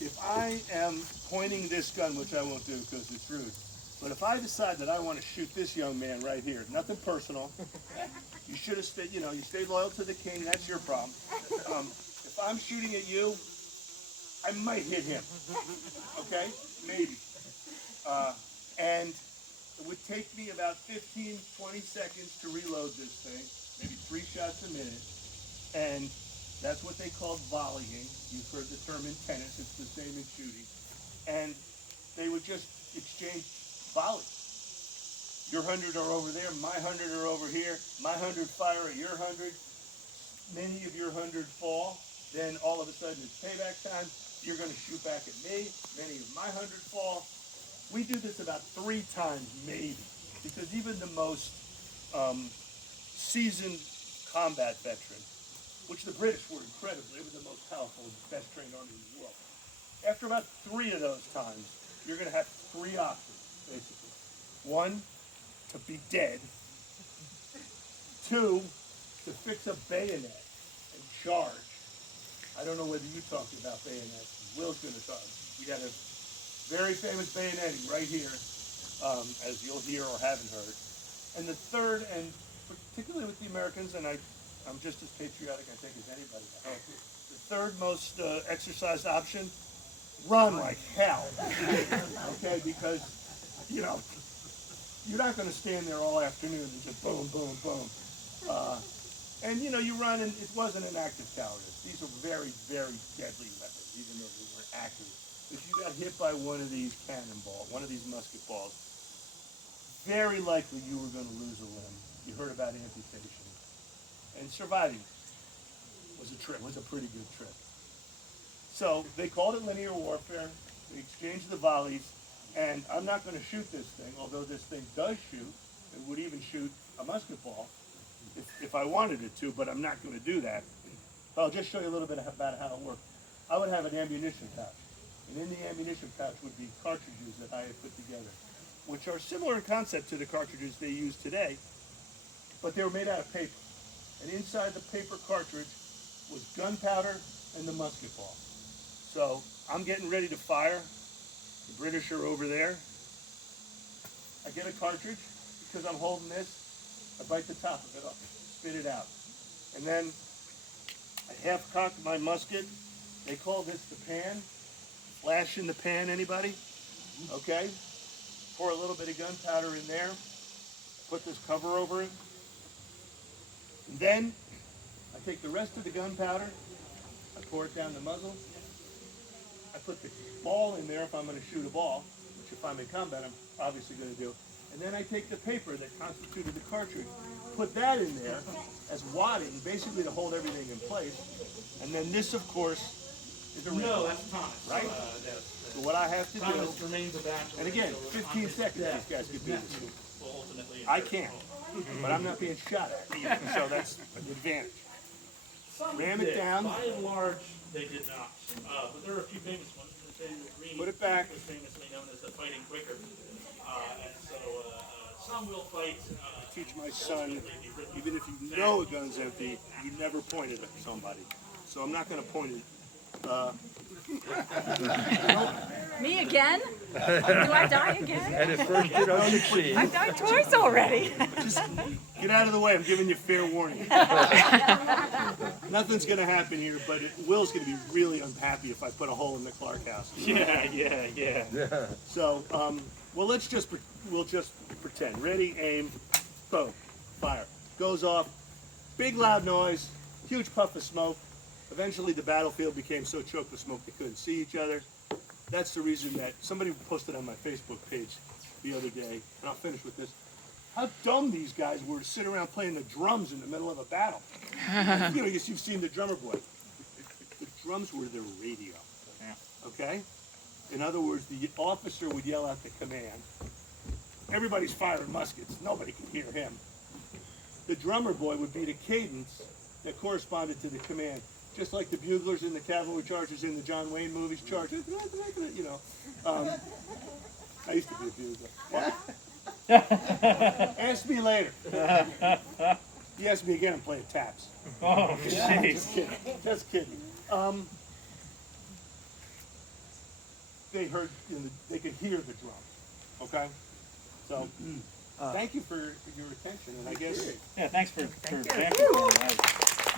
if I am pointing this gun, which I won't do because it's rude, but if I decide that I want to shoot this young man right here, nothing personal, you should have stayed, you stayed loyal to the king, that's your problem. If I'm shooting at you, I might hit him, okay? Maybe. And it would take me about 15, 20 seconds to reload this thing, maybe 3 shots a minute, and that's what they call volleying. You've heard the term in tennis, it's the same in shooting. And they would just exchange volleys. Your 100 are over there, my 100 are over here, my 100 fire at your 100, many of your 100 fall, then all of a sudden it's payback time, you're going to shoot back at me, many of my 100 fall. We do this about 3 times maybe, because even the most seasoned combat veteran, which the British were incredible, they were the most powerful, best trained army in the world. After about 3 of those times, you're going to have 3 options, basically. 1, to be dead. 2, to fix a bayonet and charge. I don't know whether you talked about bayonets. Will's going to talk. We got a very famous bayoneting right here, as you'll hear or haven't heard. And the third, and particularly with the Americans, and I'm just as patriotic, I think, as anybody. The third most exercised option, run like hell. Okay, because, you're not going to stand there all afternoon and just boom, boom, boom. And, you run, and it wasn't an active cowardice. These are very, very deadly weapons, even though they weren't active. If you got hit by one of these cannonballs, one of these musket balls, very likely you were going to lose a limb. You heard about amputation. And surviving was a pretty good trip. So they called it linear warfare. They exchanged the volleys. And I'm not going to shoot this thing, although this thing does shoot. It would even shoot a musket ball if I wanted it to, but I'm not going to do that. But I'll just show you a little bit about how it works. I would have an ammunition pouch. And in the ammunition pouch would be cartridges that I had put together, which are similar in concept to the cartridges they use today, but they were made out of paper. And inside the paper cartridge was gunpowder and the musket ball. So I'm getting ready to fire. The British are over there. I get a cartridge because I'm holding this. I bite the top of it up, spit it out. And then I half cock my musket. They call this the pan. Flash in the pan, anybody? Okay. Pour a little bit of gunpowder in there. Put this cover over it. And then I take the rest of the gunpowder. I pour it down the muzzle. I put the ball in there if I'm going to shoot a ball, which if I'm in combat, I'm obviously going to do. And then I take the paper that constituted the cartridge, put that in there as wadding, basically to hold everything in place. And then this, of course, is a No, that's Thomas. Right? So what I have to Thomas do, remains a bachelor. and again, 15 seconds these guys could do this. I can't, but I'm not being shot at either, so that's an advantage. Some Ram it did. down. By and large, they did not. But there are a few famous ones. The Green Put it back. was famously known as the fighting quicker. And so some will fight. Teach my son, even if you know a gun's empty, you never point it at somebody. So I'm not going to point it. Me again? Do I die again? And at first you don't succeed. I've died twice already. Just get out of the way. I'm giving you fair warning. Nothing's going to happen here, but Will's going to be really unhappy if I put a hole in the Clark house. Yeah. So, well, we'll just pretend. Ready, aim, boom, fire. Goes off. Big loud noise, huge puff of smoke. Eventually the battlefield became so choked with smoke they couldn't see each other. That's the reason that somebody posted on my Facebook page the other day, and I'll finish with this, how dumb these guys were to sit around playing the drums in the middle of a battle. You've seen the drummer boy. The drums were their radio, okay? In other words, the officer would yell out the command. Everybody's firing muskets. Nobody could hear him. The drummer boy would be the cadence that corresponded to the command. Just like the buglers in the cavalry charges in the John Wayne movies charge. I used to be a bugler. Ask me later. He asked me again, I'm playing taps. Oh, Just kidding. Just kidding. they heard, they could hear the drums. Okay, so thank you for your attention, and I guess. Yeah, thanks for Thank you. vamping.